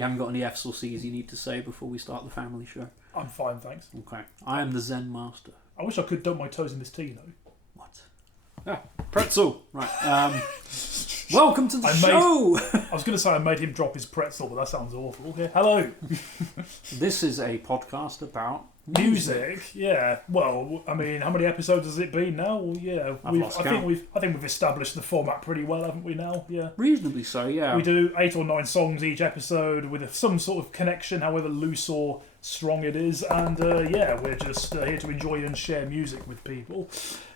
You haven't got any F's or C's you need to say before we start the family show? I'm fine, thanks. Okay. I am the Zen Master. I wish I could dunk my toes in this tea, though. What? Yeah, pretzel. Right. Welcome to the show! I was going to say I made him drop his pretzel, but that sounds awful. Okay. Hello! This is a podcast about music. Yeah. Well, I mean, how many episodes has it been now? Well, yeah. I think we've established the format pretty well, haven't we now? Yeah. Reasonably so, yeah. We do 8 or 9 songs each episode with some sort of connection, however loose or strong it is. And yeah, we're just here to enjoy and share music with people.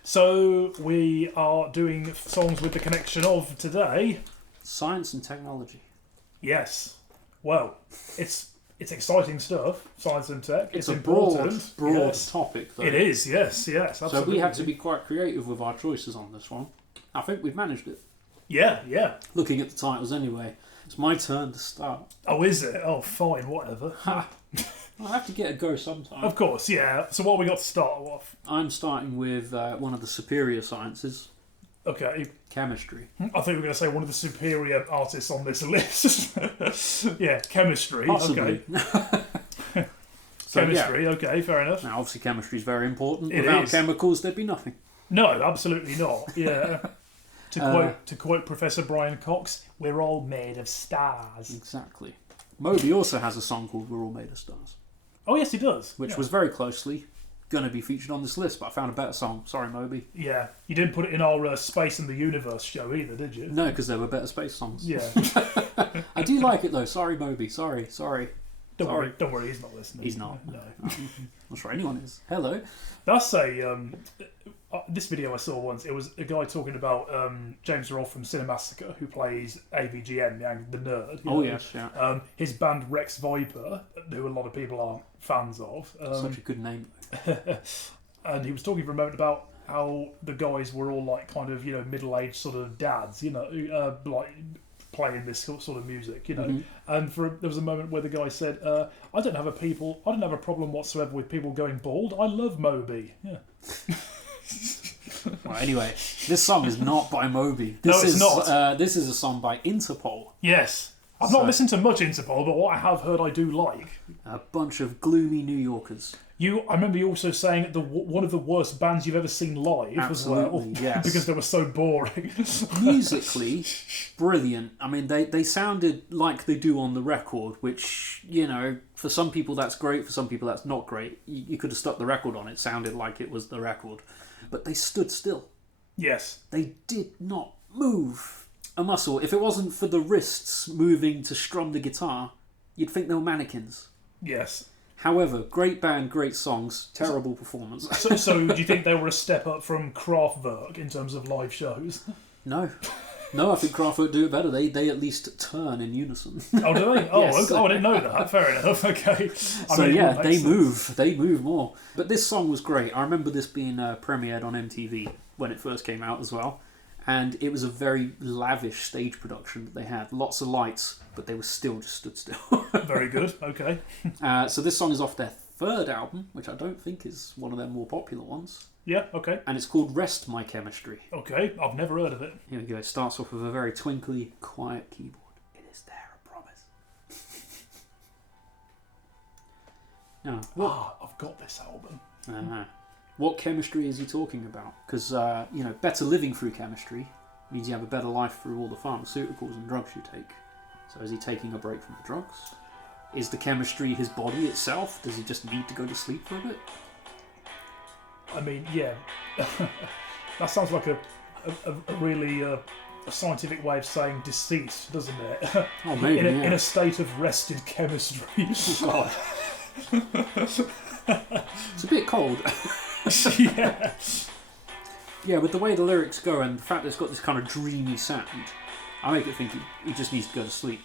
So we are doing songs with the connection of today. Science and technology. Yes. Well, it's exciting stuff, science and tech. It's important. a broad topic, though. It is, yes, absolutely. So we had to be quite creative with our choices on this one. I think we've managed it. Yeah. Looking at the titles anyway, it's my turn to start. Oh, is it? Oh, fine, whatever. I'll have to get a go sometime. Of course, yeah. So what have we got to start off? I'm starting with one of the superior sciences. Okay. Chemistry. I think we were going to say one of the superior artists on this list. Yeah, chemistry. Possibly. Okay. Chemistry, okay, fair enough. Now, obviously, chemistry is very important. It Without is. Chemicals, there'd be nothing. No, absolutely not. Yeah. To quote Professor Brian Cox, we're all made of stars. Exactly. Moby also has a song called We're All Made of Stars. Oh, yes, he does. Which was very closely going to be featured on this list, but I found a better song. Sorry, Moby. Yeah. You didn't put it in our Space and the Universe show either, did you? No, because there were better space songs. Yeah. I do like it, though. Sorry, Moby. Sorry. Don't worry, he's not listening. He's not. No. Not sure anyone is. Hello. That's this video I saw once. It was a guy talking about James Rolfe from Cinemassacre, who plays AVGN, the nerd. Oh, yes, yeah. His band Rex Viper, who a lot of people aren't fans of. Such a good name. And he was talking for a moment about how the guys were all like kind of, middle-aged sort of dads, like playing this sort of music, Mm-hmm. And there was a moment where the guy said, I don't have a problem whatsoever with people going bald. I love Moby. Yeah. Well, anyway, this song is not by Moby. It's not. This is a song by Interpol. Yes. I've not listened to much Interpol, but what I have heard I do like. A bunch of gloomy New Yorkers. I remember you also saying one of the worst bands you've ever seen live. Absolutely, as well. Yes. Because they were so boring. Musically, brilliant. I mean, they sounded like they do on the record, which, for some people that's great, for some people that's not great. You could have stuck the record on, it sounded like it was the record. But they stood still. Yes. They did not move a muscle. If it wasn't for the wrists moving to strum the guitar, you'd think they were mannequins. Yes. However, great band, great songs, terrible performance. So do you think they were a step up from Kraftwerk in terms of live shows? No, I think Kraftwerk do it better. They at least turn in unison. Oh, do they? Oh, Yes. okay. I didn't know that. Fair enough. Okay. They move. They move more. But this song was great. I remember this being premiered on MTV when it first came out as well. And it was a very lavish stage production that they had. Lots of lights, but they were still just stood still. Very good. Okay. So this song is off their third album, which I don't think is one of their more popular ones. Yeah, okay. And it's called Rest My Chemistry. Okay, I've never heard of it. Here we go. It starts off with a very twinkly, quiet keyboard. It is there, I promise. Now, I've got this album. what chemistry is he talking about? Because, better living through chemistry means you have a better life through all the pharmaceuticals and drugs you take. So is he taking a break from the drugs? Is the chemistry his body itself? Does he just need to go to sleep for a bit? I mean, yeah. That sounds like a really a scientific way of saying deceased, doesn't it? Oh, maybe, in a state of rested chemistry. Oh, God. It's a bit cold. Yeah. Yeah, with the way the lyrics go and the fact that it's got this kind of dreamy sound, I make it think he just needs to go to sleep.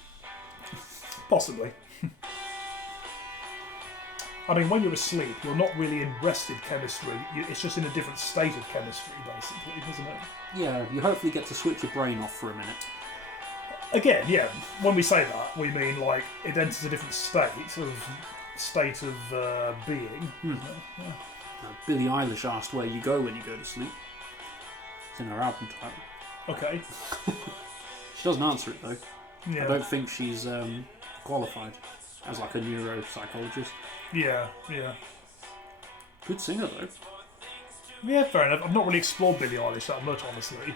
Possibly. I mean, when you're asleep, you're not really in rested chemistry. It's just in a different state of chemistry, basically, isn't it? Yeah, you hopefully get to switch your brain off for a minute. Again, yeah, when we say that, we mean like it enters a different state of being. Yeah. Billie Eilish asked where you go when you go to sleep. It's in her album title. Okay. She doesn't answer it though. Yeah. I don't think she's qualified as like a neuropsychologist. Yeah. Good singer though. Yeah, fair enough. I've not really explored Billie Eilish that much, honestly,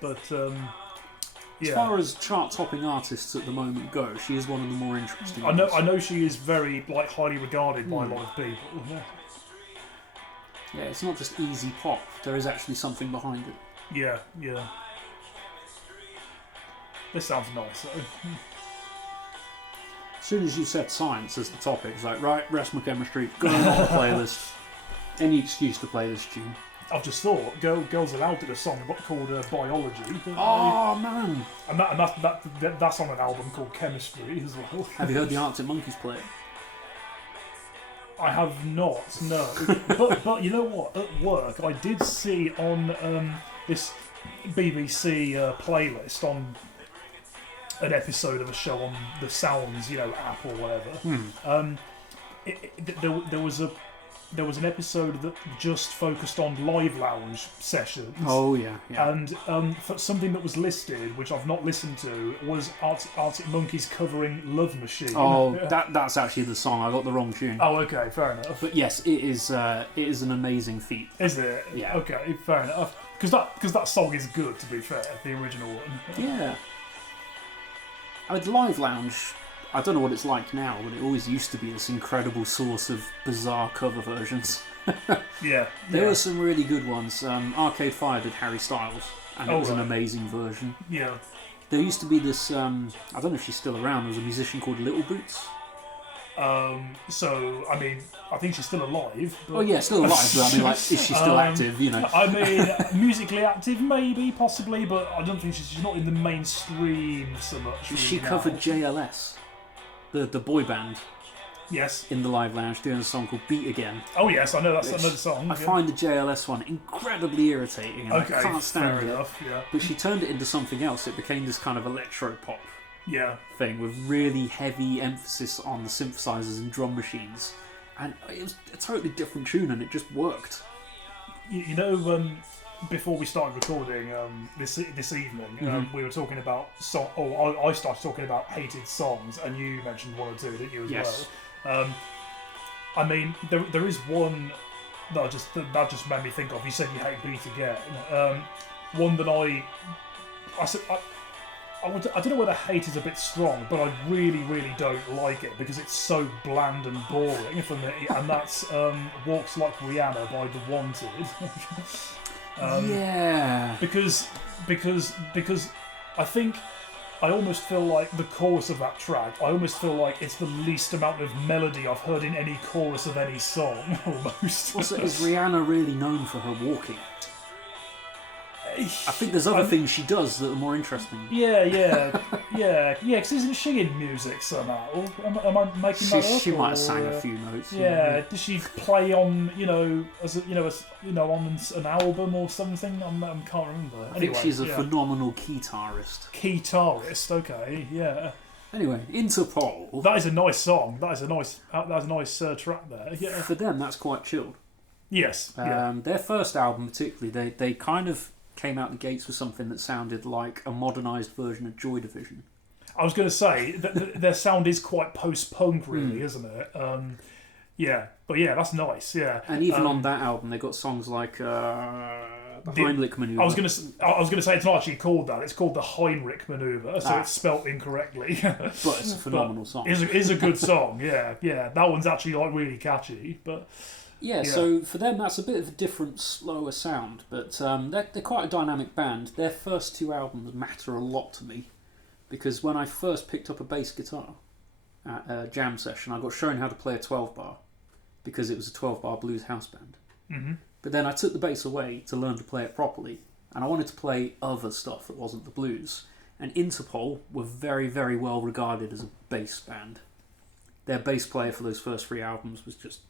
but As far as chart-topping artists at the moment go, she is one of the more interesting. I know she is very highly regarded by a lot of people. Yeah, it's not just easy pop. There is actually something behind it. Yeah. This sounds nice though. As soon as you said science as the topic, it's like, right, rest my chemistry, going on the playlist. Any excuse to play this tune. I've just thought, Girls Aloud did a song called Biology. Oh man! And that's on an album called Chemistry as well. Have you heard the Arctic Monkeys play it? I have not, no. but you know what? At work, I did see on this BBC playlist on an episode of a show on the Sounds, app or whatever. There was an episode that just focused on live lounge sessions. Oh yeah. And for something that was listed, which I've not listened to, was Arctic Monkeys covering Love Machine. Oh, that's actually the song. I got the wrong tune. Oh, okay, fair enough. But yes, it is an amazing feat. Is it? Yeah. Okay, fair enough. Because that song is good, to be fair, the original one. Yeah. I mean, the live lounge, I don't know what it's like now, but it always used to be this incredible source of bizarre cover versions. Yeah. There were some really good ones. Arcade Fire did Harry Styles, and it was an amazing version. Yeah. There used to be this, I don't know if she's still around, there was a musician called Little Boots. So, I mean, I think she's still alive. But... Oh yeah, still alive, but I mean, is she still active, I mean, musically active, maybe, possibly, but I don't think she's not in the mainstream so much. Really she covered JLS, the boy band. Yes. In the live lounge, doing a song called Beat Again. Oh yes, I know that's another song. I find the JLS one incredibly irritating, and I can't stand fair it. Enough, yeah. But she turned it into something else. It became this kind of electro pop. Thing with really heavy emphasis on the synthesizers and drum machines, and it was a totally different tune, and it just worked. Before we started recording this evening, we were talking about I started talking about hated songs, and you mentioned one or two, didn't you, as well? I mean, there is one that just made me think of. You said you hate Beat Again. One that I don't know whether hate is a bit strong, but I really, really don't like it because it's so bland and boring for me, and that's Walks Like Rihanna by The Wanted. Because I think I almost feel like the chorus of that track, I almost feel like it's the least amount of melody I've heard in any chorus of any song, almost. Also, is Rihanna really known for her walking? I think there's other things she does that are more interesting. Yeah. Because isn't she in music somehow? Am I making that up? She might have sang a few notes. Yeah. Does she play on on an album or something? I can't remember. I think she's a phenomenal guitarist. Okay. Yeah. Anyway, Interpol. That is a nice song. That is a nice track there. Yeah. For them, that's quite chilled. Yes. Their first album, particularly, they kind of came out the gates with something that sounded like a modernised version of Joy Division. I was going to say their sound is quite post-punk, really, isn't it? But that's nice. Yeah, and even on that album, they got songs like the Heimlich Maneuver. I was going to say it's not actually called that. It's called the Heinrich Maneuver, so it's spelt incorrectly. But it's a phenomenal song. It's a good song. Yeah. That one's actually really catchy, but. Yeah, so for them that's a bit of a different, slower sound, but they're quite a dynamic band. Their first two albums matter a lot to me, because when I first picked up a bass guitar at a jam session, I got shown how to play a 12-bar, because it was a 12-bar blues house band. Mm-hmm. But then I took the bass away to learn to play it properly, and I wanted to play other stuff that wasn't the blues. And Interpol were very, very well regarded as a bass band. Their bass player for those first three albums was just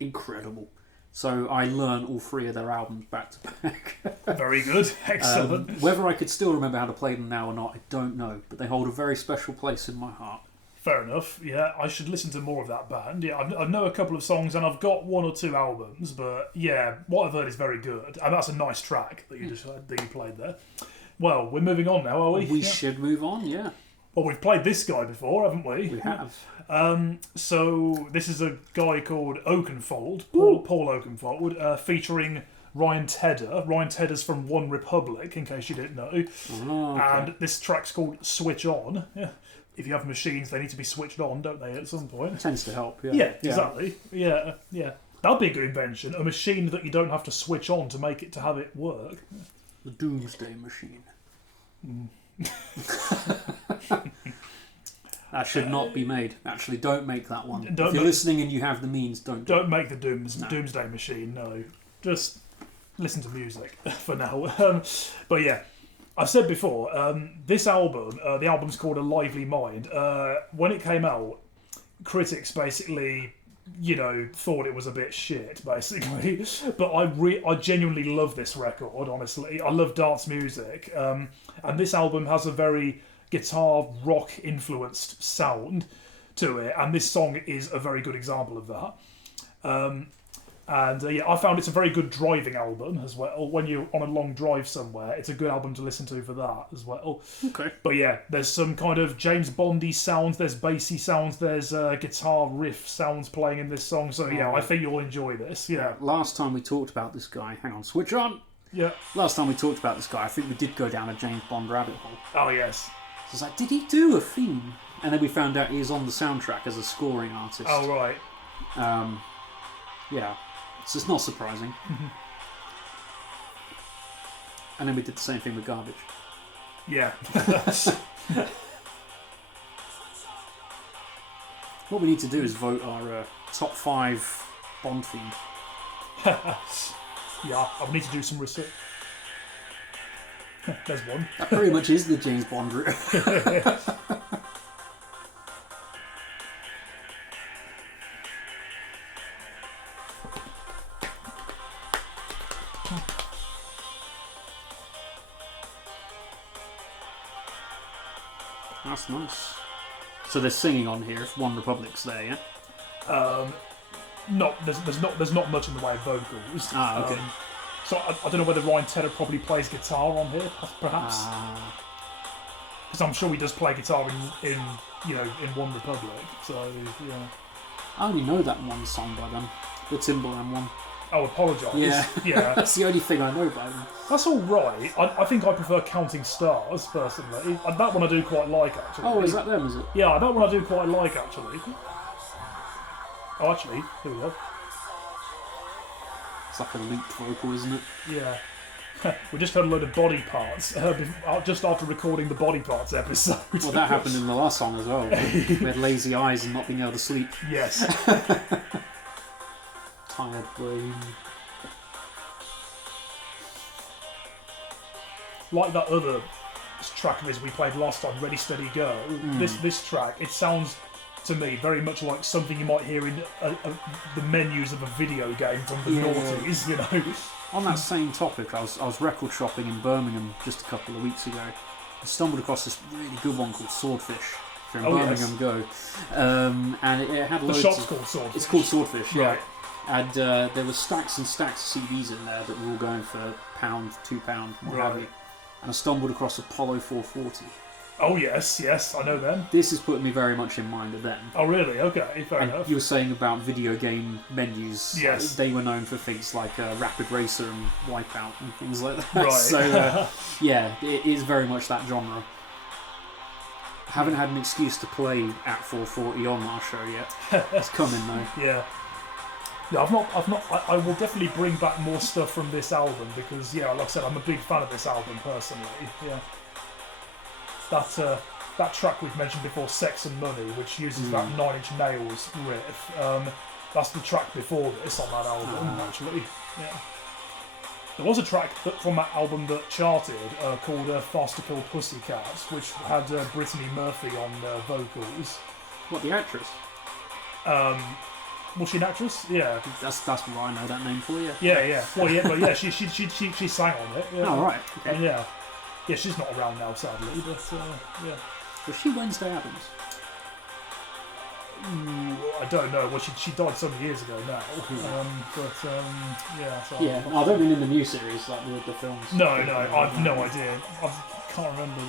incredible. So I learned all three of their albums back to back. Very good. Excellent. Whether I could still remember how to play them now or not, I don't know. But they hold a very special place in my heart. Fair enough. Yeah, I should listen to more of that band. Yeah, I know a couple of songs and I've got one or two albums, but yeah, what I've heard is very good. And that's a nice track that you played there. Well, we're moving on now, are we? We should move on, yeah. Well, we've played this guy before, haven't we? We have. So this is a guy called Oakenfold, Paul Oakenfold, featuring Ryan Tedder. Ryan Tedder's from One Republic, in case you didn't know. Oh, okay. And this track's called Switch On. Yeah. If you have machines, they need to be switched on, don't they, at some point? It tends to help, yeah. Yeah, exactly. Yeah. That'd be a good invention. A machine that you don't have to switch on to make it to have it work. The Doomsday Machine. That should not be made. Actually, don't make that one. If you're listening and you have the means, don't make the Doomsday Machine, no. Just listen to music for now. But yeah, I've said before, this album, the album's called A Lively Mind. When it came out, critics basically, thought it was a bit shit, basically. But I genuinely love this record, honestly. I love dance music. And this album has a very guitar rock influenced sound to it. And this song is a very good example of that. I found it's a very good driving album as well. When you're on a long drive somewhere, it's a good album to listen to for that as well. Okay. But yeah, there's some kind of James Bondy sounds, there's bassy sounds, there's guitar riff sounds playing in this song. So yeah, I think you'll enjoy this. Yeah. Last time we talked about this guy, hang on, switch on. Yeah. Last time we talked about this guy, I think we did go down a James Bond rabbit hole. Oh yes. So it's like, did he do a theme? And then we found out he was on the soundtrack as a scoring artist. Oh right. Yeah. So it's not surprising. And then we did the same thing with Garbage. Yeah. What we need to do is vote our top 5 Bond themes. Yeah, I need to do some research. There's one. That pretty much is the James Bond route. That's nice. So there's singing on here if One Republic's there, yeah? There's not much in the way of vocals. Ah, okay. So I don't know whether Ryan Tedder probably plays guitar on here, perhaps. Because I'm sure he does play guitar in One Republic. So yeah. I only know that one song by them, the Timbaland one. Oh, apologise. Yeah. That's the only thing I know by them. That's all right. I think I prefer Counting Stars personally. That one I do quite like actually. Oh, is that them? Is it? Yeah, that one I do quite like actually. Oh, actually, here we go. It's like a looped vocal, isn't it? Yeah. We just heard a load of body parts just after recording the body parts episode. Well, that happened in the last song as well. We had lazy eyes and not being able to sleep. Yes. Tired brain. Like that other track of his we played last time, Ready Steady Go. This track, it sounds to me very much like something you might hear in the menus of a video game from the noughties, On that same topic, I was record shopping in Birmingham just a couple of weeks ago. I stumbled across this really good one called Swordfish. If you're in Birmingham, go. And it had loads. The shop's called Swordfish. It's called Swordfish, yeah. Right. And there were stacks and stacks of CDs in there that were all going for £1, £2, what have you. And I stumbled across Apollo 440. Oh yes, I know them. This has put me very much in mind of them. Oh really? Okay, fair enough. You were saying about video game menus. Yes. They were known for things like Rapid Racer and Wipeout and things like that. Right. So, yeah, it is very much that genre. I haven't had an excuse to play at 440 on our show yet. It's coming though. Yeah. Yeah, I will definitely bring back more stuff from this album because, like I said, I'm a big fan of this album personally. Yeah. That track we've mentioned before, Sex and Money, which uses that 9 Inch Nails riff, that's the track before this on that album, actually. Yeah. There was a track from that album that charted called Faster Kill Pussycats, which had Brittany Murphy on vocals. What, the actress? Was she an actress? Yeah. That's what I know that name for, yeah. Yeah. Well, yeah, she sang on it. Yeah. Oh, right. Okay. And yeah, she's not around now, sadly, but yeah. Was she Wednesday Addams? I I don't know. Well, she died some years ago now. Yeah. So Yeah, I don't mean in the new series, like the films. No, I've no idea. I can't remember.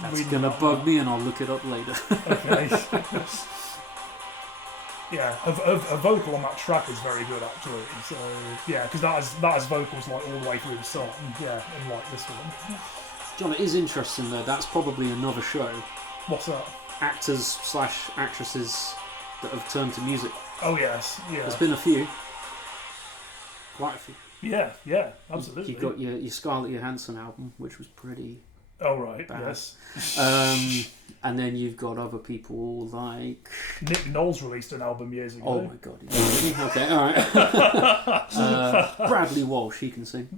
That's gonna bug me, and I'll look it up later. Okay. Yeah, her vocal on that track is very good actually. So yeah, because that has vocals like all the way through the song. Yeah, unlike this one. John, it is interesting though. That's probably another show. What's that? Actors/actresses that have turned to music. Oh yes, yeah. There's been a few. Quite a few. Yeah, absolutely. You got your Scarlett Johansson album, which was pretty. Oh right, bad. yes. And then you've got other people like Nick Knowles released an album years ago. Oh my god! Okay, all right. Bradley Walsh, he can sing.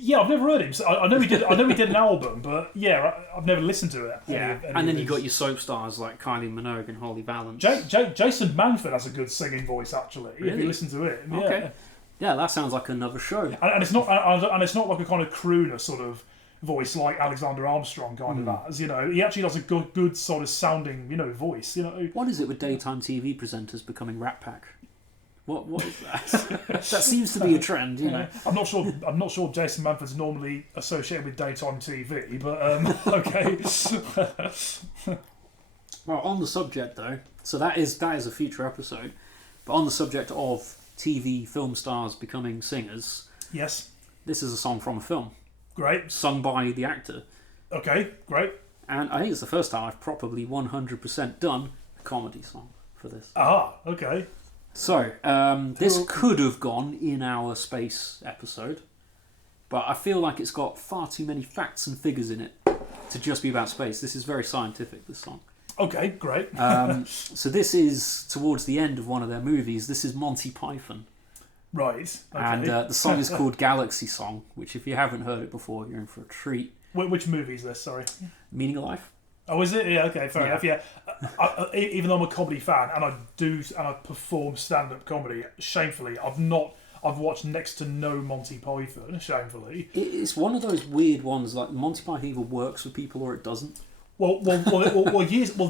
Yeah, I've never heard him. So I know he did. I know he did an album, but yeah, I've never listened to it. Yeah, and then you got your soap stars like Kylie Minogue and Holly Valance. Jason Manford has a good singing voice, actually. Really? If you listen to it, yeah. Okay. Yeah, that sounds like another show. And it's not. And it's not like a kind of crooner sort of voice like Alexander Armstrong kind of has. You know, he actually has a good sort of sounding, voice. What is it with daytime TV presenters becoming Rat Pack? What is that? That seems to be a trend, I'm not sure Jason Manford's normally associated with daytime TV, but okay. Well, on the subject though, so that is a future episode. But on the subject of TV film stars becoming singers, yes, this is a song from a film. Great. Sung by the actor. Okay, great. And I think it's the first time I've probably 100% done a comedy song for this. Ah, okay. So, this could have gone in our space episode, but I feel like it's got far too many facts and figures in it to just be about space. This is very scientific, this song. Okay, great. So this is towards the end of one of their movies. This is Monty Python. Right. Okay. And the song is called Galaxy Song, which if you haven't heard it before, you're in for a treat. Which movie is this, sorry? Meaning of Life. Oh, is it? Yeah, okay, fair enough, yeah. Even though I'm a comedy fan, and I perform stand-up comedy, shamefully, I've watched next to no Monty Python, shamefully. It's one of those weird ones, like Monty Python either works for people or it doesn't.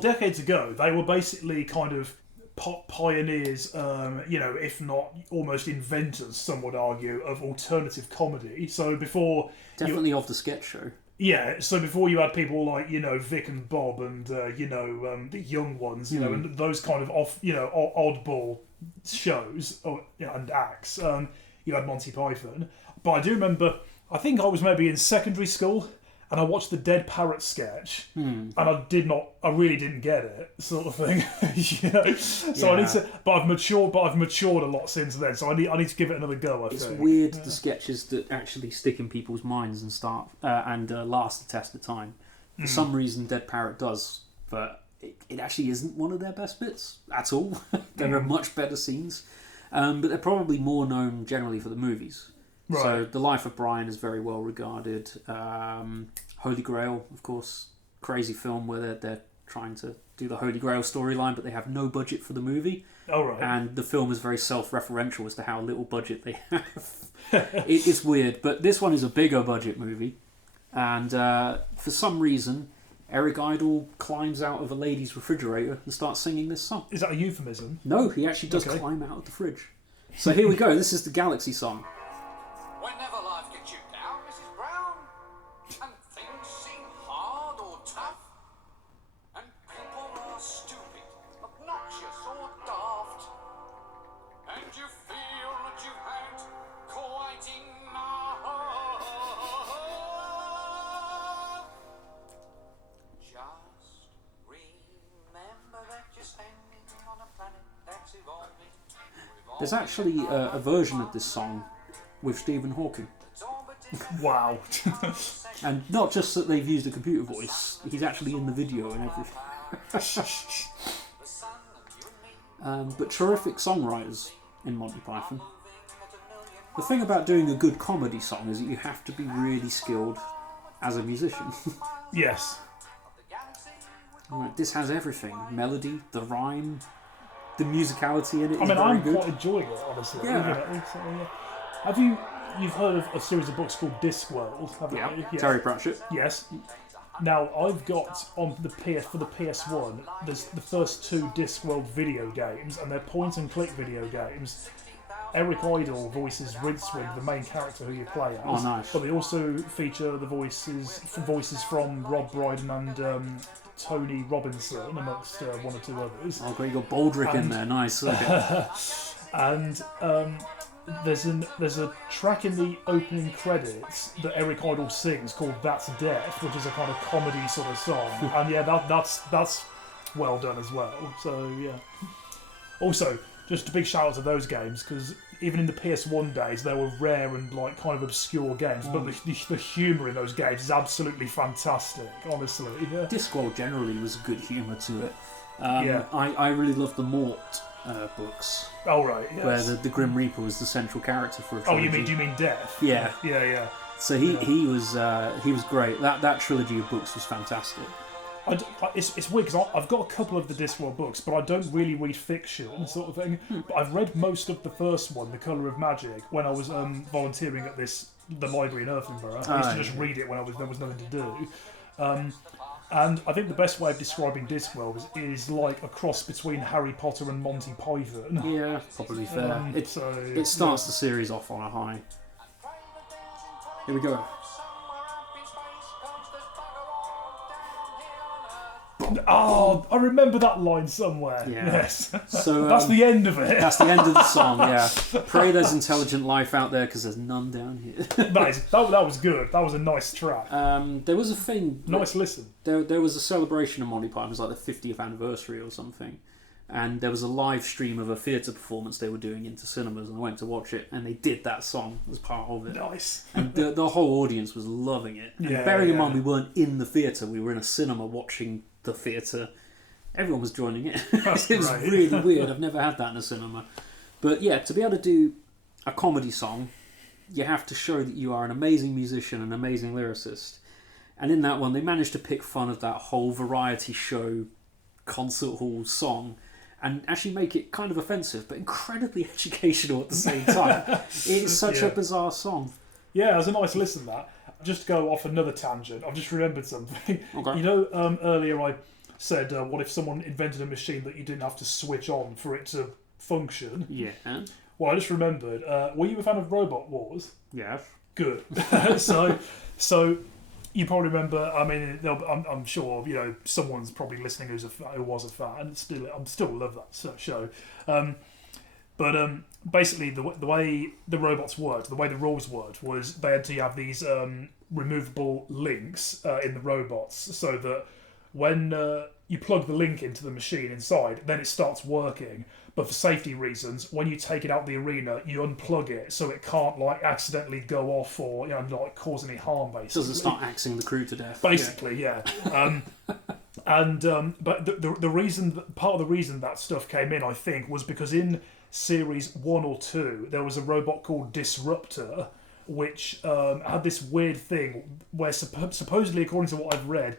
Decades ago, they were basically kind of pioneers, if not almost inventors, some would argue, of alternative comedy. So before... Definitely of the sketch show. Yeah, so before you had people like, Vic and Bob and, the young ones, and those kind of oddball shows and acts, you had Monty Python. But I do remember, I think I was maybe in secondary school, and I watched the Dead Parrot sketch, and I really didn't get it, sort of thing. So I need to, but I've matured a lot since then. So I need to give it another go. I think it's weird the sketches that actually stick in people's minds and start and last the test of time. For some reason, Dead Parrot does, but it actually isn't one of their best bits at all. There are much better scenes, but they're probably more known generally for the movies. Right. So The Life of Brian is very well regarded. Holy Grail, of course, crazy film where they're trying to do the Holy Grail storyline, but they have no budget for the movie. Oh, right. And the film is very self-referential as to how little budget they have. It's weird, but this one is a bigger budget movie. And for some reason, Eric Idle climbs out of a lady's refrigerator and starts singing this song. Is that a euphemism? No, he actually does climb out of the fridge. So here we go. This is the Galaxy Song. Whenever life gets you down, Mrs. Brown, and things seem hard or tough, and people are stupid, obnoxious or daft, and you feel that you've had quite enough, just remember that you're standing on a planet that's evolving. There's actually a version of this song with Stephen Hawking. Wow. And not just that they've used a computer voice, he's actually in the video and everything. But terrific songwriters in Monty Python. The thing about doing a good comedy song is that you have to be really skilled as a musician. Yes. Right, this has everything. Melody, the rhyme, the musicality in it is I'm very good. quite enjoying it, honestly. Yeah. Have you've heard of a series of books called Discworld, haven't you? Yeah. Terry Pratchett. Yes. Now, I've got on the for the PS1, there's the first 2 Discworld video games, and they're point-and-click video games. Eric Idle voices Rincewind, the main character who you play as. Oh, nice. But they also feature the voices from Rob Brydon and Tony Robinson, amongst one or two others. Oh, great, you got Baldrick in there, nice. Okay. And there's a track in the opening credits that Eric Idle sings called "That's Death," which is a kind of comedy sort of song, and yeah, that's well done as well. So yeah. Also, just a big shout out to those games, because even in the PS1 days, they were rare and like kind of obscure games, but the humour in those games is absolutely fantastic. Honestly, yeah. Discworld generally was a good humour to it. Yeah. I really loved the Mort books. Oh right, yes. Where the Grim Reaper was the central character for a trilogy. Oh, do you mean Death? Yeah. Yeah. So he was great. That trilogy of books was fantastic. It's weird because I've got a couple of the Discworld books, but I don't really read fiction sort of thing. But I've read most of the first one, The Colour of Magic, when I was volunteering at the library in Earthenborough. I used to just read it when there was nothing to do. And I think the best way of describing Discworld is like a cross between Harry Potter and Monty Python. Yeah, probably fair. It starts the series off on a high. Here we go. Oh, I remember that line somewhere. Yeah. Yes. So that's the end of it. That's the end of the song. Yeah. Pray there's intelligent life out there, because there's none down here. that was good. That was a nice track. There was a thing. Nice listen. There was a celebration of Monty Python. It was like the 50th anniversary or something. And there was a live stream of a theatre performance they were doing into cinemas, and I went to watch it, and they did that song as part of it. Nice. And the whole audience was loving it. And bearing in mind we weren't in the theatre, we were in a cinema watching the theatre. Everyone was joining it. It was really weird. I've never had that in a cinema. But yeah, to be able to do a comedy song, you have to show that you are an amazing musician, an amazing lyricist. And in that one, they managed to pick fun of that whole variety show concert hall song and actually make it kind of offensive but incredibly educational at the same time. It's such a bizarre song. Yeah, it was a nice listen, that. Just to go off another tangent, I've just remembered something. Okay. You know, earlier I said, what if someone invented a machine that you didn't have to switch on for it to function? Yeah. Well, I just remembered, were you a fan of Robot Wars? Yes. Good. So you probably remember. I mean, I'm sure someone's probably listening who was a fan. I still love that show. But basically, the way the robots worked, the way the rules worked, was they had to have these removable links in the robots, so that when you plug the link into the machine inside, then it starts working. But for safety reasons, when you take it out the arena, you unplug it so it can't accidentally go off or cause any harm. Basically, doesn't start axing the crew to death. Basically, yeah. But the reason, part of the reason that stuff came in, I think, was because in series 1 or 2 there was a robot called Disruptor, which had this weird thing where supposedly, according to what I've read,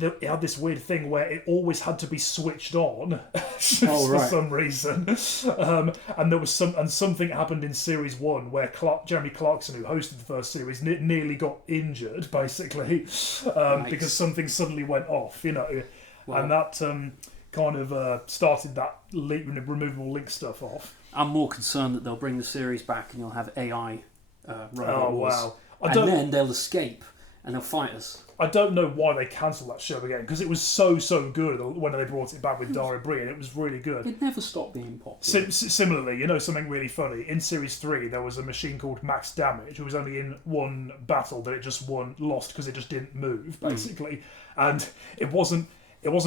it had this weird thing where it always had to be switched on for some reason. And there was something happened in series 1 where Jeremy Clarkson, who hosted the first series, nearly got injured, basically, because something suddenly went off, Wow. And that kind of started that removable link stuff off. I'm more concerned that they'll bring the series back and you'll have AI robot wars. Wow. And then they'll escape and they'll fight us. I don't know why they cancelled that show again, because it was so good when they brought it back with Dara Bree, and it was really good. It never stopped being popular. Similarly, something really funny, in Series 3 there was a machine called Max Damage, who was only in one battle that it just lost because it just didn't move, basically. And it wasn't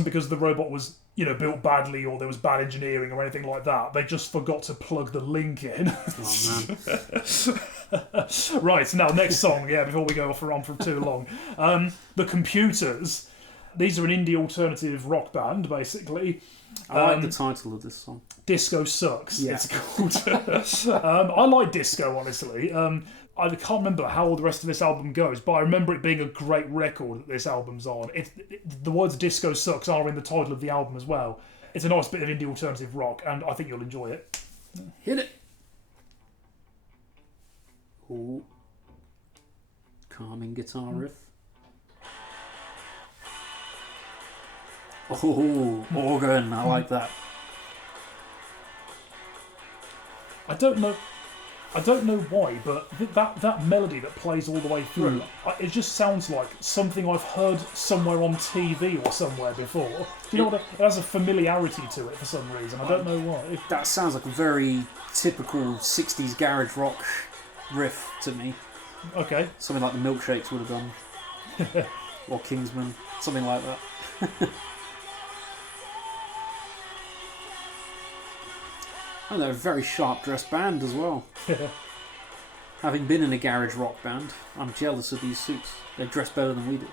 because the robot was built badly or there was bad engineering or anything like that. They just forgot to plug the link in. Oh, man. Right, now next song, before we go off on for too long. The Computers. These are an indie alternative rock band, basically. I like the title of this song. Disco Sucks, yeah. It's called. I like disco, honestly. I can't remember how all the rest of this album goes, but I remember it being a great record that this album's on. The words Disco Sucks are in the title of the album as well. It's a nice bit of indie alternative rock, and I think you'll enjoy it. Hit it! Ooh. Calming guitar riff. Oh, organ, I like that. I don't know why, but that melody that plays all the way through, it just sounds like something I've heard somewhere on TV or somewhere before. Do you know what? It has a familiarity to it for some reason. I don't know why. That sounds like a very typical 60s garage rock riff to me. Okay. Something like the Milkshakes would have done. Or Kingsman. Something like that. And they're a very sharp dressed band as well. Having been in a garage rock band, I'm jealous of these suits. They dress better than we do.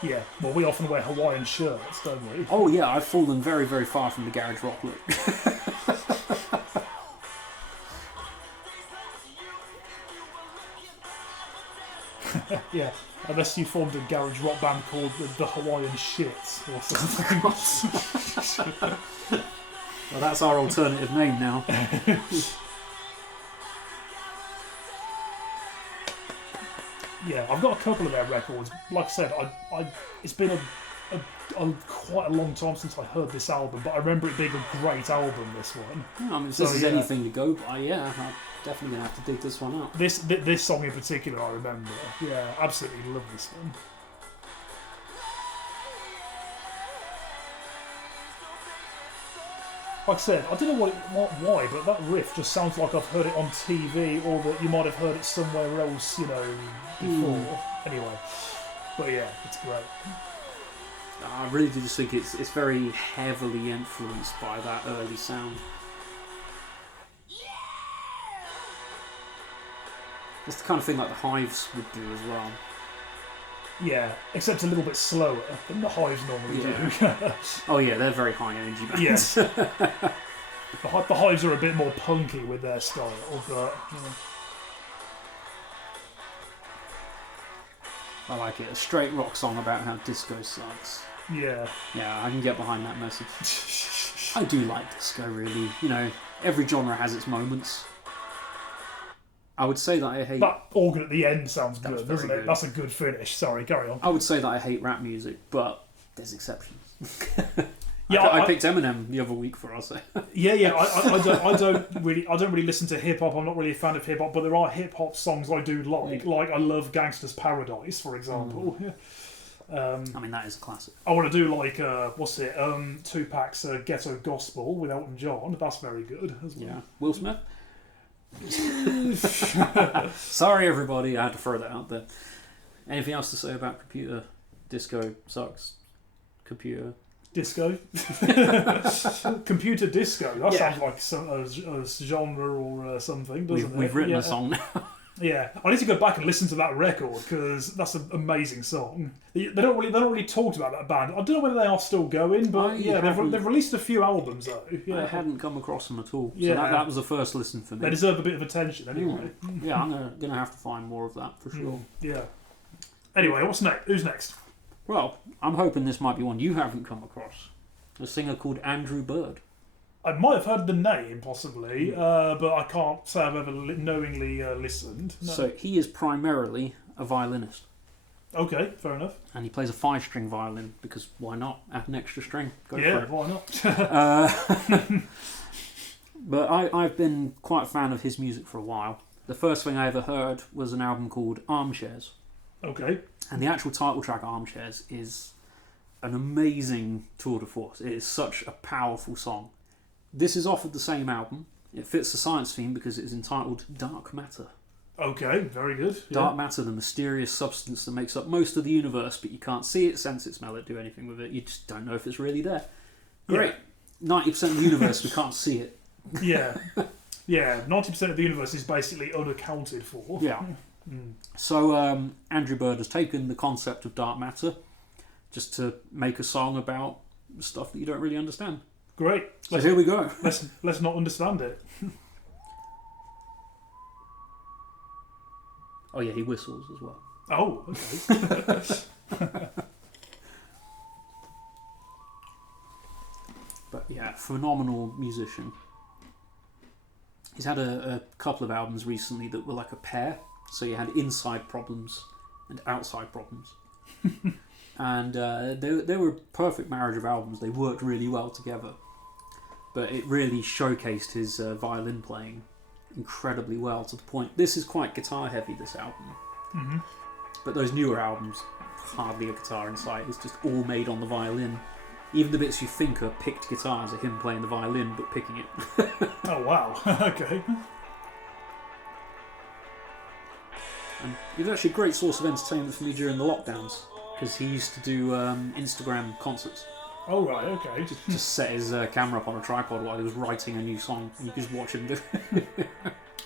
Yeah, well, we often wear Hawaiian shirts, don't we? Oh yeah, I've fallen very, very far from the garage rock look. Yeah, unless you formed a garage rock band called the Hawaiian Shits or something. Well, that's our alternative name now. Yeah, I've got a couple of their records. Like I said, it's been a quite a long time since I heard this album, but I remember it being a great album, this one. Yeah, I mean, if this is anything to go by, yeah, I'm definitely going to have to dig this one out. This song in particular, I remember. Yeah, absolutely love this one. Like I said, I don't know why, but that riff just sounds like I've heard it on TV, or that you might have heard it somewhere else, before. Anyway, but yeah, it's great. I really do just think it's very heavily influenced by that early sound. It's the kind of thing like the Hives would do as well. Yeah, except a little bit slower than the Hives normally do. Oh yeah, they're very high energy bands. Yes. The Hives are a bit more punky with their style, but I like it. A straight rock song about how disco sucks. Yeah, I can get behind that message. I do like disco, really. Every genre has its moments. I would say that I hate... That organ at the end sounds That's good, doesn't very it? good. That's a good finish. Sorry, carry on. I would say that I hate rap music, but there's exceptions. Yeah, I picked Eminem the other week for us. Yeah. I don't really listen to hip hop. I'm not really a fan of hip hop, but there are hip hop songs I do like. Like I love Gangsta's Paradise, for example. I mean, that is a classic. I want to do like Tupac's Ghetto Gospel with Elton John. That's very good as well. Yeah, Will Smith. Sorry, everybody. I had to throw that out there. Anything else to say about computer disco sucks? Computer disco, computer disco. That sounds like a genre or something, doesn't it? We've written a song now. Yeah, I need to go back and listen to that record because that's an amazing song. They don't really talked about that band. I don't know whether they are still going, but they've released a few albums though. Yeah. I hadn't come across them at all. So Yeah. that was the first listen for me. They deserve a bit of attention anyway. Yeah, I'm gonna have to find more of that for sure. Yeah. Anyway, what's next? Who's next? Well, I'm hoping this might be one you haven't come across. A singer called Andrew Bird. I might have heard the name, possibly, but I can't say I've ever knowingly listened. No. So he is primarily a violinist. Okay, fair enough. And he plays a 5-string violin, because why not? Add an extra string. Go for it. Why not? But I've been quite a fan of his music for a while. The first thing I ever heard was an album called Armchairs. Okay. And the actual title track, Armchairs, is an amazing tour de force. It is such a powerful song. This is off of the same album. It fits the science theme because it is entitled Dark Matter. Okay, very good. Yeah. Dark matter, the mysterious substance that makes up most of the universe, but you can't see it, sense it, smell it, do anything with it. You just don't know if it's really there. Great. 90% of the universe, we can't see it. Yeah. Yeah, 90% of the universe is basically unaccounted for. Yeah. So Andrew Bird has taken the concept of dark matter just to make a song about stuff that you don't really understand. Great. So here we go. Let's not understand it. Oh yeah, he whistles as well. Oh, okay. But yeah, phenomenal musician. He's had a couple of albums recently that were like a pair. So you had inside problems and outside problems. And they were a perfect marriage of albums. They worked really well together. But it really showcased his violin playing incredibly well, to the point... This is quite guitar heavy, this album. Mm-hmm. But those newer albums, hardly a guitar in sight. It's just all made on the violin. Even the bits you think are picked guitars are him playing the violin, but picking it. Oh, wow. Okay. And it was actually a great source of entertainment for me during the lockdowns, because he used to do Instagram concerts. Oh, right, okay. Just set his camera up on a tripod while he was writing a new song, and you could just watch him do it.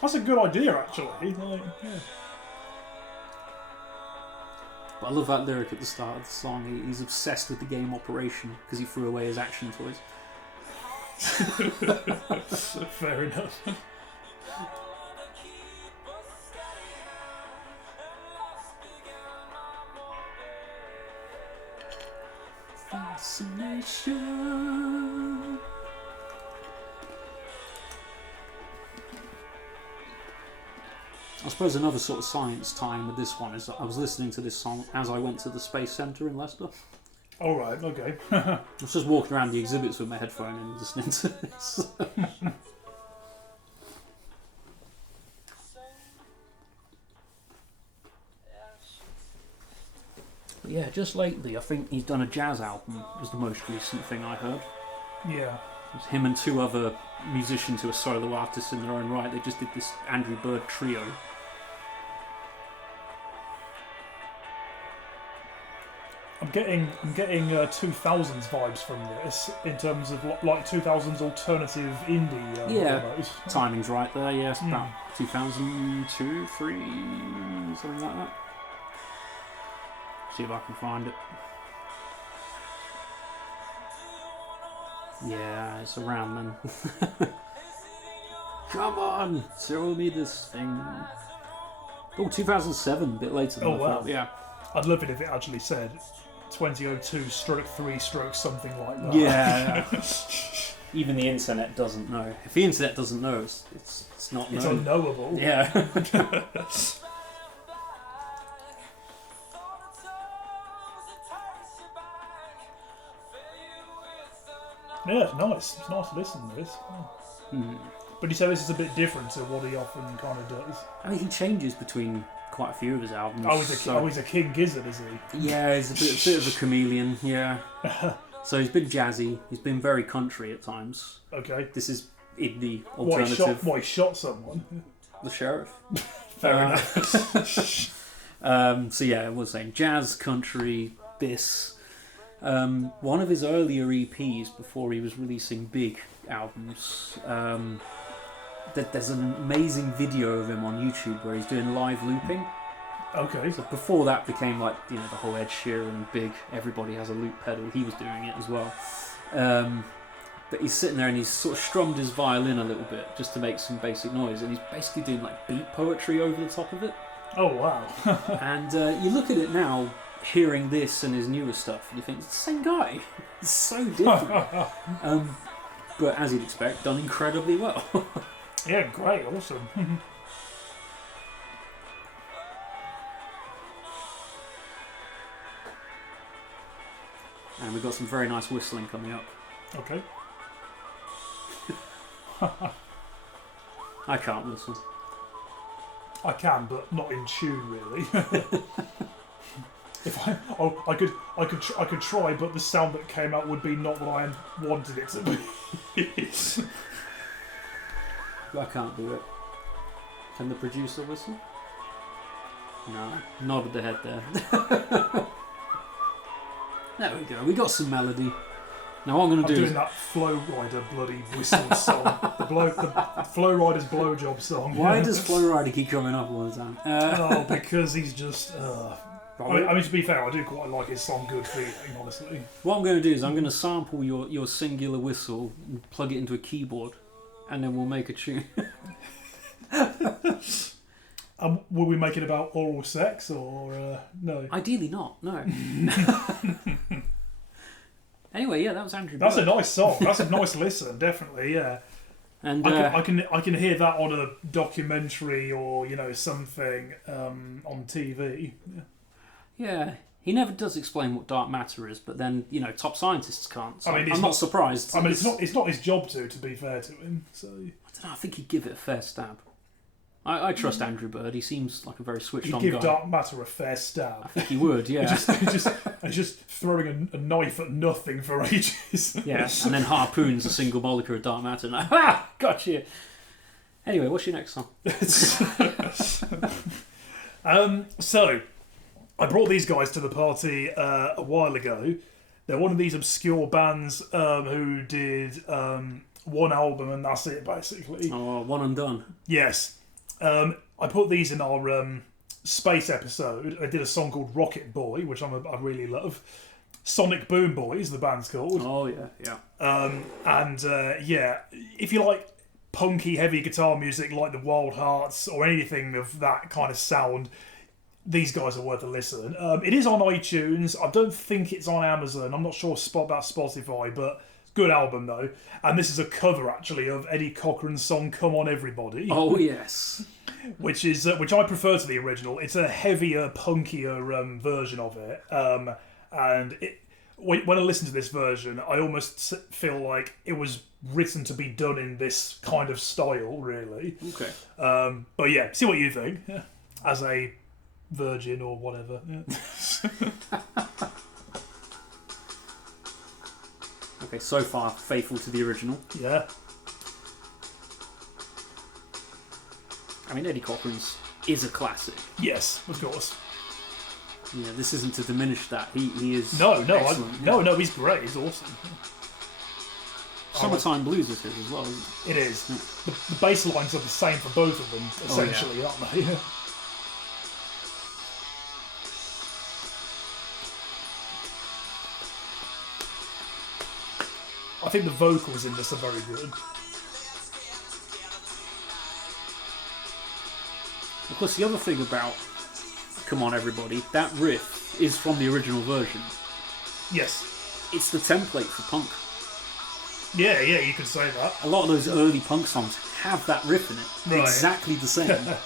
That's a good idea, actually. Like, yeah. But I love that lyric at the start of the song. He's obsessed with the game Operation because he threw away his action toys. Fair enough. Fascination. I suppose another sort of science time with this one is that I was listening to this song as I went to the Space Centre in Leicester. All right, okay. I was just walking around the exhibits with my headphone and listening to this. But yeah, just lately I think he's done a jazz album, was the most recent thing I heard. Yeah. It's him and two other musicians who are solo artists in their own right. They just did this Andrew Bird trio. I'm getting 2000s vibes from this in terms of like 2000s alternative indie. Demos. Timing's right there. Yeah, it's about 2002, 3, something like that. See if I can find it. Yeah, it's around then. Come on, show me this thing. Oh, 2007, a bit later than I thought. Yeah. I'd love it if it actually said 2002 stroke 3 stroke something like that. Yeah. Even the internet doesn't know. If the internet doesn't know, it's not known. It's unknowable. Yeah. Yeah, it's nice. It's nice to listen to this. Hmm. But you say this is a bit different to what he often kind of does. I mean, he changes between quite a few of his albums. He's a king gizzard, is he? Yeah, he's a bit of a chameleon, yeah. So he's been jazzy, he's been very country at times. Okay. This is indie alternative. He shot someone? The sheriff. Fair enough. So yeah, I was saying jazz, country, this. One of his earlier EPs before he was releasing big albums, there's an amazing video of him on YouTube where he's doing live looping. Okay. So before that became like, the whole Ed Sheeran big, everybody has a loop pedal, he was doing it as well. But he's sitting there and he's sort of strummed his violin a little bit just to make some basic noise, and he's basically doing like beat poetry over the top of it. Oh wow. And you look at it now, hearing this and his newer stuff, and you think, it's the same guy. It's so different. But as you'd expect, done incredibly well. Yeah, great, awesome. And we've got some very nice whistling coming up. Okay. I can't whistle. I can, but not in tune, really. If I could try, but the sound that came out would be not what I wanted it to be. I can't do it. Can the producer whistle? No, nodded the head there. There we go. We got some melody. Now what I'm going to do doing that Flow Rider bloody whistle song. the Flow Rider's blowjob song. Why does Flow Rider keep coming up all the time? Because he's just. I mean, to be fair, I do quite like his song "Good Feeling," honestly. What I'm going to do is I'm going to sample your singular whistle and plug it into a keyboard, and then we'll make a tune. Will we make it about oral sex or no? Ideally not, no. Anyway, yeah, that was Andrew Bird. That's a nice song. That's a nice listen, definitely, yeah. And I can hear that on a documentary or something on TV. Yeah, He never does explain what dark matter is, but then, top scientists can't. So I mean, I'm not surprised. I mean, it's not his job to be fair to him. So I don't know, I think he'd give it a fair stab. I trust Andrew Bird. He seems like a very switched-on guy. He'd give dark matter a fair stab. I think he would, yeah. just throwing a knife at nothing for ages. Yeah, and then harpoons a single molecule of dark matter. And ha! Gotcha! Anyway, what's your next song? So, I brought these guys to the party a while ago. They're one of these obscure bands who did one album and that's it, basically. Oh, one and done. Yes. I put these in our space episode. I did a song called Rocket Boy, which I really love. Sonic Boom Boys, the band's called. Oh, yeah. If you like punky, heavy guitar music like the Wild Hearts or anything of that kind of sound, these guys are worth a listen. It is on iTunes. I don't think it's on Amazon. I'm not sure about Spotify, but good album though. And this is a cover actually of Eddie Cochrane's song "Come On Everybody." Oh yes, which I prefer to the original. It's a heavier, punkier version of it. And when I listen to this version, I almost feel like it was written to be done in this kind of style, really. Okay. But yeah, see what you think as a virgin or whatever. Yeah. Okay, so far faithful to the original. Yeah. I mean, Eddie Cochrane's is a classic. Yes, of course. Yeah, this isn't to diminish that. He is excellent. No, he's great. He's awesome. Summertime Blues is his as well, isn't it? It is. Yeah. The bass lines are the same for both of them, essentially, aren't they? I think the vocals in this are very good. Of course, the other thing about Come On Everybody, that riff is from the original version. Yes. It's the template for punk. Yeah, you could say that. A lot of those early punk songs have that riff in it. Right. Exactly the same. Yes.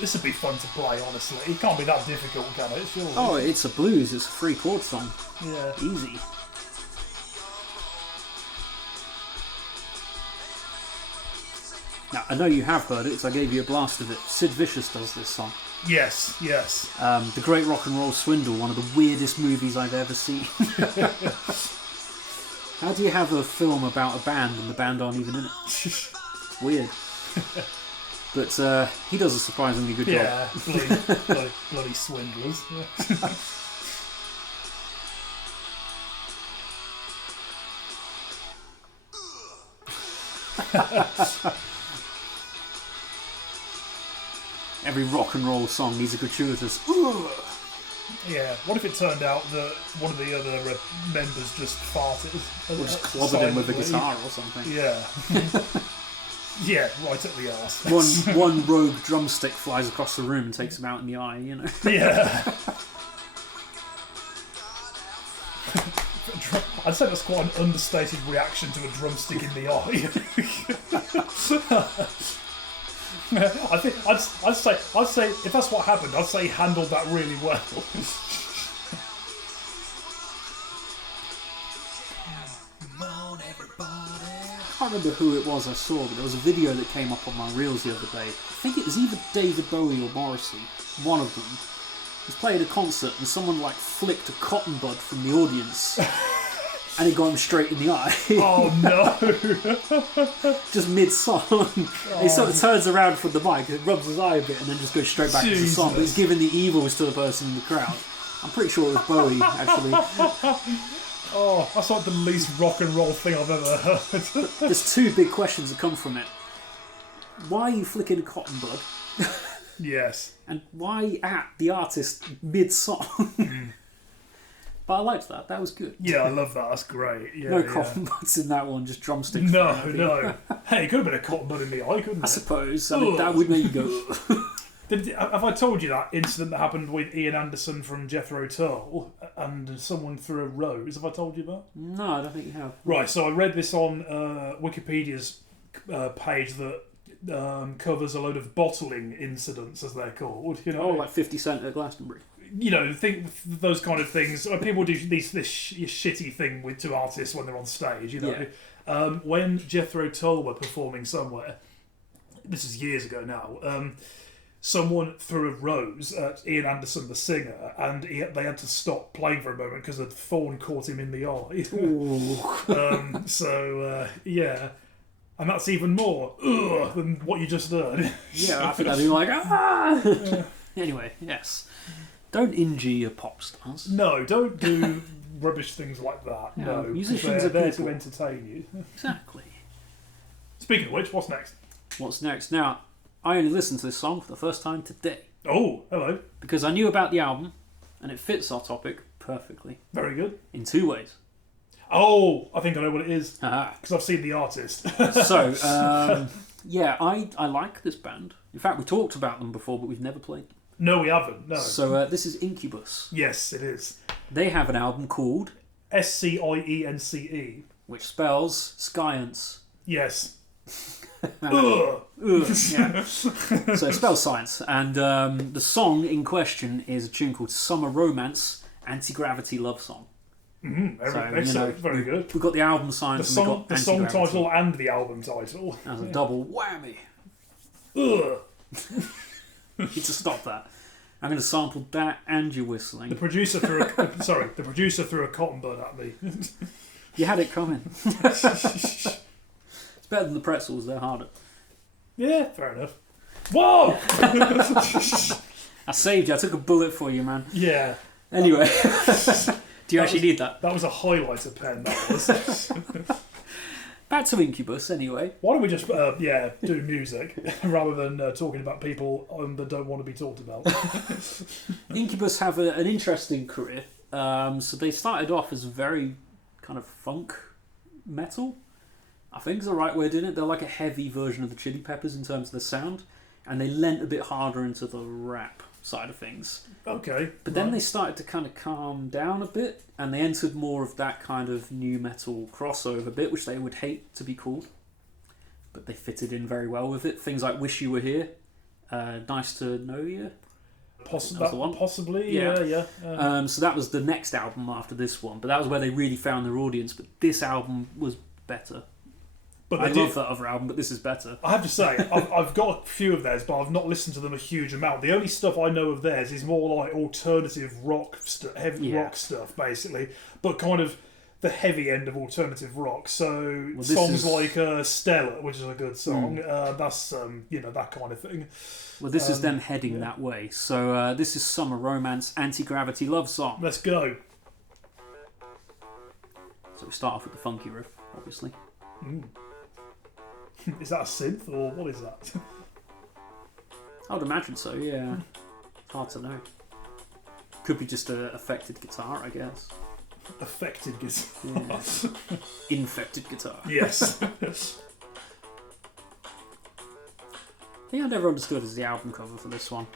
This would be fun to play, honestly. It can't be that difficult, can it? Surely. Oh, it's a blues. It's a 3-chord song. Yeah. Easy. Now, I know you have heard it, because I gave you a blast of it. Sid Vicious does this song. Yes. The Great Rock and Roll Swindle, one of the weirdest movies I've ever seen. How do you have a film about a band and the band aren't even in it? Weird. But he does a surprisingly good job. Yeah, bloody swindlers. Every rock and roll song needs a gratuitous. Yeah. What if it turned out that one of the other members just farted? Or just clobbered him with a guitar or something. Yeah. Yeah, right at the arse. One rogue drumstick flies across the room and takes him out in the eye, you know. Yeah. I'd say that's quite an understated reaction to a drumstick in the eye. I'd say if that's what happened, I'd say he handled that really well. I can't remember who it was I saw, but there was a video that came up on my reels the other day. I think it was either David Bowie or Morrissey. One of them was playing a concert and someone flicked a cotton bud from the audience. And it got him straight in the eye. Oh no! Just mid-song. Oh. He sort of turns around from the mic, it rubs his eye a bit, and then just goes straight back to the song. But he's giving the evils to the person in the crowd. I'm pretty sure it was Bowie, actually. Oh, that's like the least rock and roll thing I've ever heard. There's two big questions that come from it. Why are you flicking a cotton bud? Yes. And why at the artist mid-song? But I liked that. That was good. Yeah, I love that. That's great. Yeah, no cotton buds in that one, just drumsticks. No. Hey, it could have been a cotton bud in the eye, couldn't it? I suppose. I mean, that would make you go... Have I told you that incident that happened with Ian Anderson from Jethro Tull and someone threw a rose? Have I told you that? No, I don't think you have. Right, so I read this on Wikipedia's page that covers a load of bottling incidents, as they're called. You know, like 50 Cent at Glastonbury. You know, think those kind of things. People do this shitty thing to artists when they're on stage. You know, when Jethro Tull were performing somewhere, this is years ago now. Someone threw a rose at Ian Anderson, the singer, and they had to stop playing for a moment because a thorn caught him in the eye. Yeah. And that's even more than what you just heard. Yeah, I think I'd be like, ah! Yeah. Anyway, yes. Don't injure your pop stars. No, don't do rubbish things like that. Yeah, no, musicians they're are there people. to entertain you. Exactly. Speaking of which, what's next? What's next? Now, I only listened to this song for the first time today. Oh, hello. Because I knew about the album, and it fits our topic perfectly. Very good. In two ways. Oh, I think I know what it is. Aha. Because I've seen the artist. So, yeah, I like this band. In fact, we talked about them before, but we've never played them. No, we haven't. No. So, this is Incubus. Yes, it is. They have an album called SCIENCE. which spells Science. Yes. Ugh, yeah. So it spells science, and the song in question is a tune called Summer Romance, Anti-Gravity Love Song. Excellent, very good. We've got the album Science and we've got The song Anti-Gravity. title and the album title. That's a double whammy. Ugh. You need to stop that. I'm going to sample that and you whistling. The producer threw a cotton bud at me. You had it coming. It's better than the pretzels, they're harder. Yeah, fair enough. Whoa! I saved you, I took a bullet for you, man. Yeah. Anyway, do you actually need that? That was a highlighter pen, that was. Back to Incubus, anyway. Why don't we just, do music rather than talking about people that don't want to be talked about? Incubus have an interesting career. So they started off as very kind of funk metal, I think is the right way of doing it. They're like a heavy version of the Chili Peppers in terms of the sound, and they lent a bit harder into the rap side of things. Okay. But then they started to kind of calm down a bit, and they entered more of that kind of new metal crossover bit, which they would hate to be called. But they fitted in very well with it. Things like Wish You Were Here, Nice to Know You. Possibly, yeah. So that was the next album after this one, but that was where they really found their audience. But this album was better. But I love that other album, but this is better. I have to say, I've got a few of theirs, but I've not listened to them a huge amount. The only stuff I know of theirs is more like alternative rock, heavy rock stuff, basically, but kind of the heavy end of alternative rock. So songs like Stella, which is a good song, that's that kind of thing. Well, this is them heading that way. So this is Summer Romance, Anti-Gravity Love Song. Let's go. So we start off with the funky riff, obviously. Is that a synth or what is that? I would imagine so, yeah. Hard to know. Could be just a affected guitar, I guess. Affected guitar. Yeah. Infected guitar. Yes. The thing I never understood is the album cover for this one.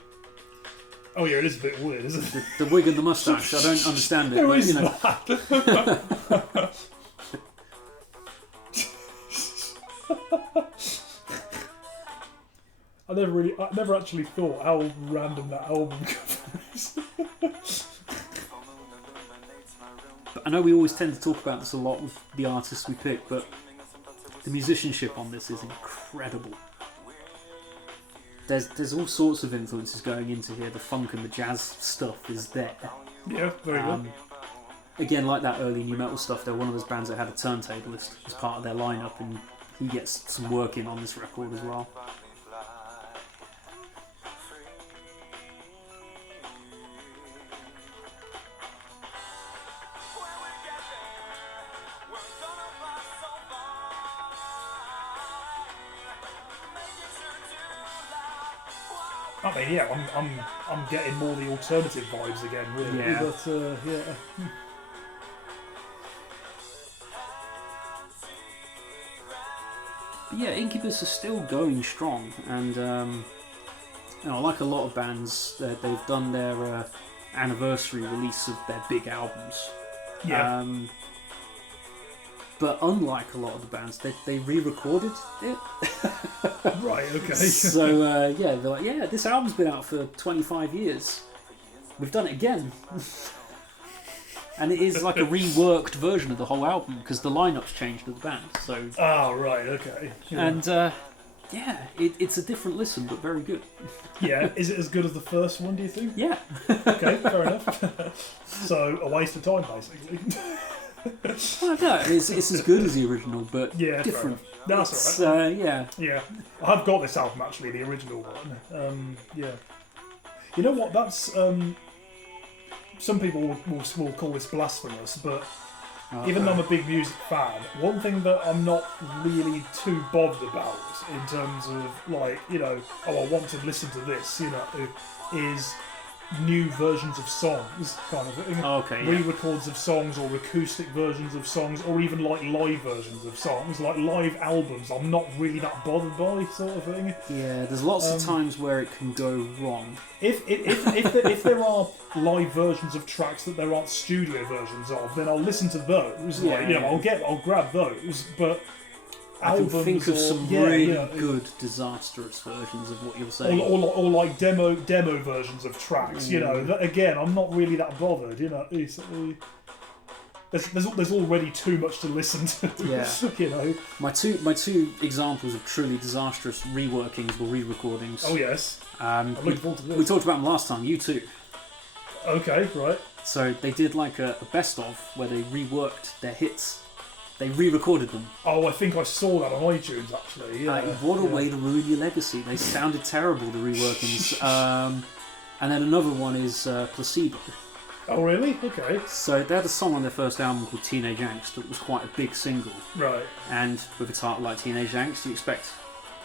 Oh yeah, it is a bit weird, isn't it? The wig and the moustache, I don't understand it. Who but, is you know. that? I never actually thought how random that album cover is. But I know we always tend to talk about this a lot with the artists we pick, but the musicianship on this is incredible. There's all sorts of influences going into here. The funk and the jazz stuff is there. Yeah, very good. Again, like that early new metal stuff, they're one of those bands that had a turntablist as part of their lineup, and he gets some work in on this record as well. I mean, yeah, I'm getting more the alternative vibes again, really. Yeah. But yeah. But yeah, Incubus are still going strong, and like a lot of bands, they've done their anniversary release of their big albums. Yeah. But unlike a lot of the bands, they re-recorded it. Right, okay. So, they're like, yeah, this album's been out for 25 years. We've done it again. And it is like a reworked version of the whole album, because the lineup's changed of the band. So, right, okay. Yeah. And, it's a different listen, but very good. Yeah, is it as good as the first one, do you think? Yeah. Okay, fair enough. So, a waste of time, basically. Well, no, it's as good as the original, but Yeah, different. That's alright. Yeah. Yeah, I've got this album actually, the original one. Yeah, you know what? That's some people will call this blasphemous, but even though I'm a big music fan, one thing that I'm not really too bothered about in terms of like, I want to listen to this, is new versions of songs, kind of thing. Okay, Re-records of songs, or acoustic versions of songs, or even like live versions of songs, like live albums. I'm not really that bothered by, sort of thing. Yeah, there's lots of times where it can go wrong. If there are live versions of tracks that there aren't studio versions of, then I'll listen to those. I'll grab those, but. I can Albums think of some really good, disastrous versions of what you're saying. Or like demo versions of tracks, again, I'm not really that bothered, There's already too much to listen to, Yeah. My two examples of truly disastrous reworkings or re-recordings. Oh, yes. I'm looking forward to this. We talked about them last time, U2. Okay, right. So they did like a best-of where they reworked their hits. They re-recorded them. Oh, I think I saw that on iTunes, actually. Yeah. What a way to ruin your legacy. They sounded terrible, the reworkings. And then another one is Placebo. Oh, really? Okay. So they had a song on their first album called Teenage Angst that was quite a big single. Right. And with a title like Teenage Angst, you expect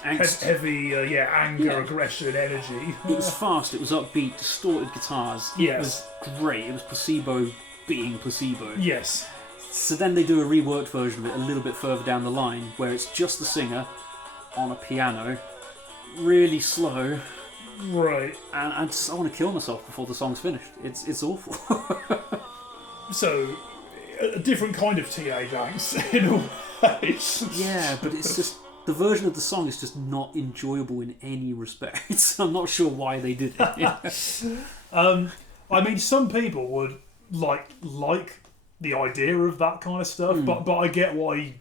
angst. Heavy, anger, aggression, energy. It was fast, it was upbeat, distorted guitars. Yes. It was great. It was Placebo being Placebo. Yes. So then they do a reworked version of it a little bit further down the line, where it's just the singer on a piano, really slow. Right. And I want to kill myself before the song's finished. It's awful. So, a different kind of teenage angst, in a way. Yeah, but it's just, the version of the song is just not enjoyable in any respect. I'm not sure why they did it. I mean, some people would like the idea of that kind of stuff, but I get why,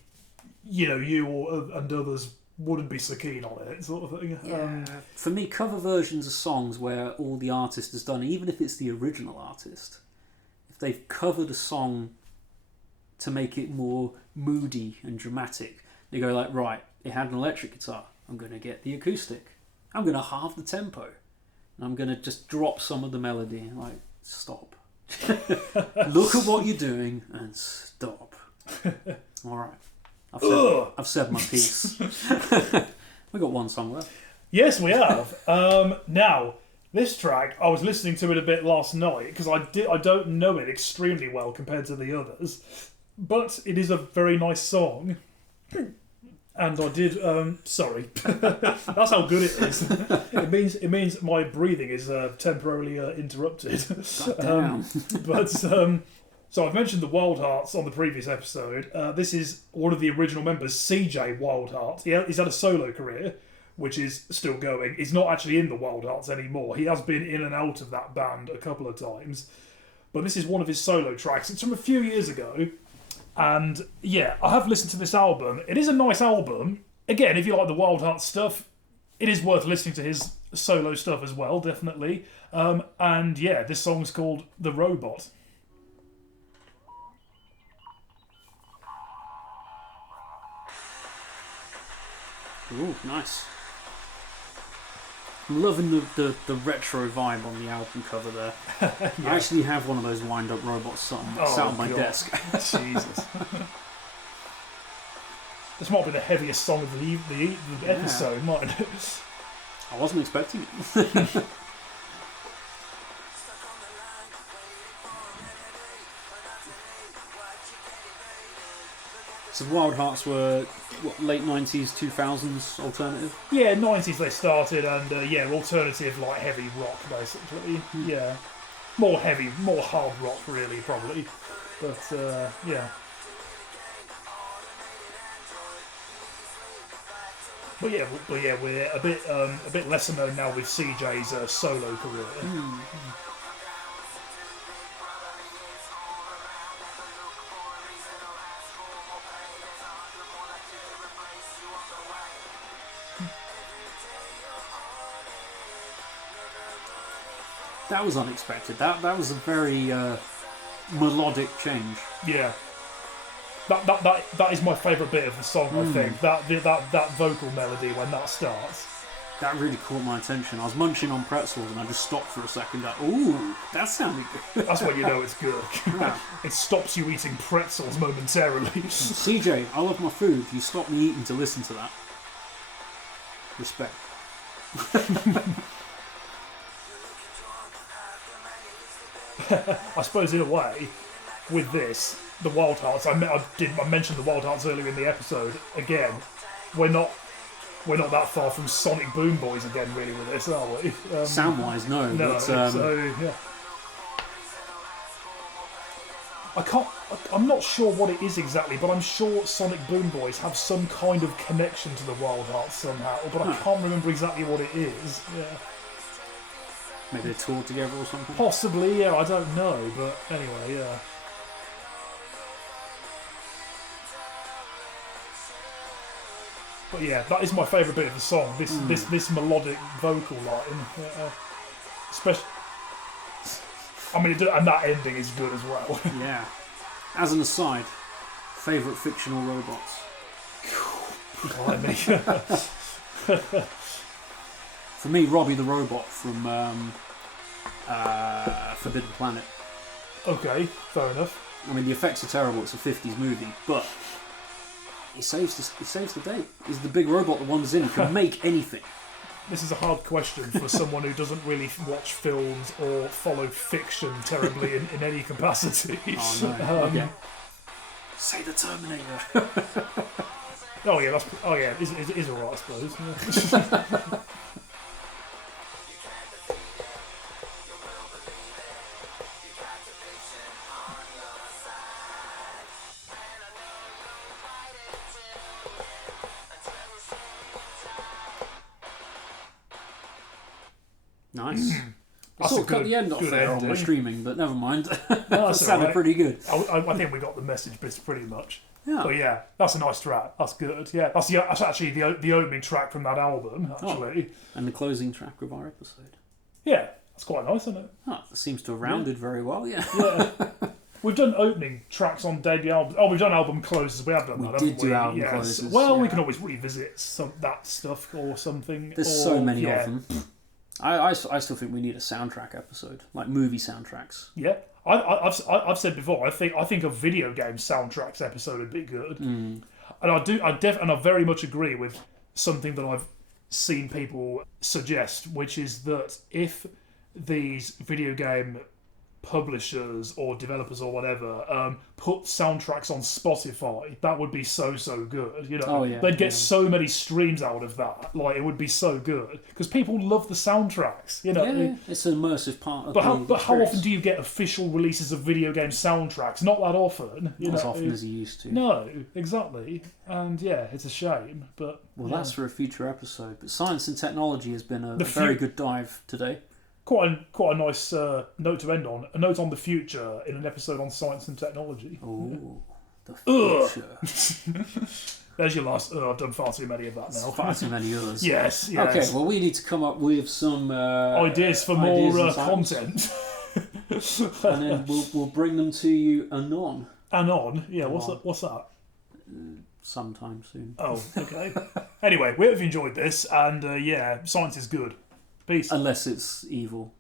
you and others wouldn't be so keen on it, sort of thing. Yeah. For me, cover versions of songs where all the artist has done, even if it's the original artist, if they've covered a song to make it more moody and dramatic, they go like, right, it had an electric guitar, I'm going to get the acoustic, I'm going to halve the tempo, and I'm going to just drop some of the melody, like, stop. Look at what you're doing and stop. Alright. I've said my piece. We got one song left. Yes, we have. Now, this track, I was listening to it a bit last night because I don't know it extremely well compared to the others, but it is a very nice song. And I did. Sorry, that's how good it is. It means my breathing is temporarily interrupted. So I've mentioned the Wild Hearts on the previous episode. This is one of the original members, CJ Wildheart. He's had a solo career, which is still going. He's not actually in the Wild Hearts anymore. He has been in and out of that band a couple of times, but this is one of his solo tracks. It's from a few years ago. And yeah, I have listened to this album. It is a nice album. Again, if you like the Wild Heart stuff, it is worth listening to his solo stuff as well, definitely. And yeah, this song's called The Robot. Ooh, nice. I'm loving the retro vibe on the album cover there. Yeah. I actually have one of those wind-up robots sat on my desk. Jesus. This might be the heaviest song of the episode, mightn't it? I wasn't expecting it. So Wild Hearts were what, late 90s, 2000s alternative? Yeah, 90s they started, and alternative like heavy rock basically. Yeah, more hard rock really probably, but yeah. But yeah, we're a bit lesser known now with CJ's solo career. That was unexpected. That was a very melodic change. Yeah. That is my favourite bit of the song, I think. That vocal melody when that starts. That really caught my attention. I was munching on pretzels and I just stopped for a second. Like, ooh, that sounded good. That's when you know it's good. Yeah. It stops you eating pretzels momentarily. CJ, I love my food. You stop me eating to listen to that. Respect. I suppose in a way, with this, the Wild Hearts. I mentioned the Wild Hearts earlier in the episode. Again, we're not that far from Sonic Boom Boys again, really, with this, are we? Sound-wise, no. No. But, so yeah. I'm not sure what it is exactly, but I'm sure Sonic Boom Boys have some kind of connection to the Wild Hearts somehow, but I can't remember exactly what it is. Yeah. Maybe they toured together or something? Possibly, yeah, I don't know, but anyway, yeah. But yeah, that is my favourite bit of the song. This melodic vocal line, especially. I mean, and that ending is good as well. Yeah. As an aside, favourite fictional robots? Blimey. For me, Robbie the Robot from Forbidden Planet. Okay, fair enough. I mean, the effects are terrible. It's a 50s movie, but he saves the day. He's the big robot that wanders in. He can make anything. This is a hard question for someone who doesn't really watch films or follow fiction terribly in any capacity. Oh no! Okay. Say the Terminator. It is alright, I suppose. Yeah. Nice. I sort of cut the end off there on my streaming, but never mind. That sounded pretty good. I think we got the message pretty much. Yeah. But yeah, that's a nice track. That's good. Yeah, that's actually the opening track from that album, actually. And the closing track of our episode. Yeah, that's quite nice, isn't it? Oh, that seems to have rounded very well, yeah. Yeah. We've done opening tracks on debut albums. Oh, we've done album closes. We have done that, haven't we? Album closes. Well, we can always revisit that stuff or something. There's so many of them. I still think we need a soundtrack episode, like movie soundtracks. Yeah, I've said before. I think a video game soundtracks episode would be good, and I very much agree with something that I've seen people suggest, which is that if these video game publishers or developers or whatever put soundtracks on Spotify, that would be so good. You know, they'd get so many streams out of that. Like, it would be so good because people love the soundtracks. You know, it's an immersive part of but how often do you get official releases of video game soundtracks? Not that often. Not as often as you used to. No, exactly. And yeah, it's a shame. But that's for a future episode. But science and technology has been a very good dive today. Quite a nice note to end on. A note on the future in an episode on science and technology. Oh, the future. There's your last. I've done far too many of that now. Far too many others. Yes. Okay, well, we need to come up with some ideas for more content. And then we'll bring them to you anon. Anon? Yeah, what's that? Sometime soon. Oh, okay. Anyway, we hope you enjoyed this, and science is good. Peace. Unless it's evil.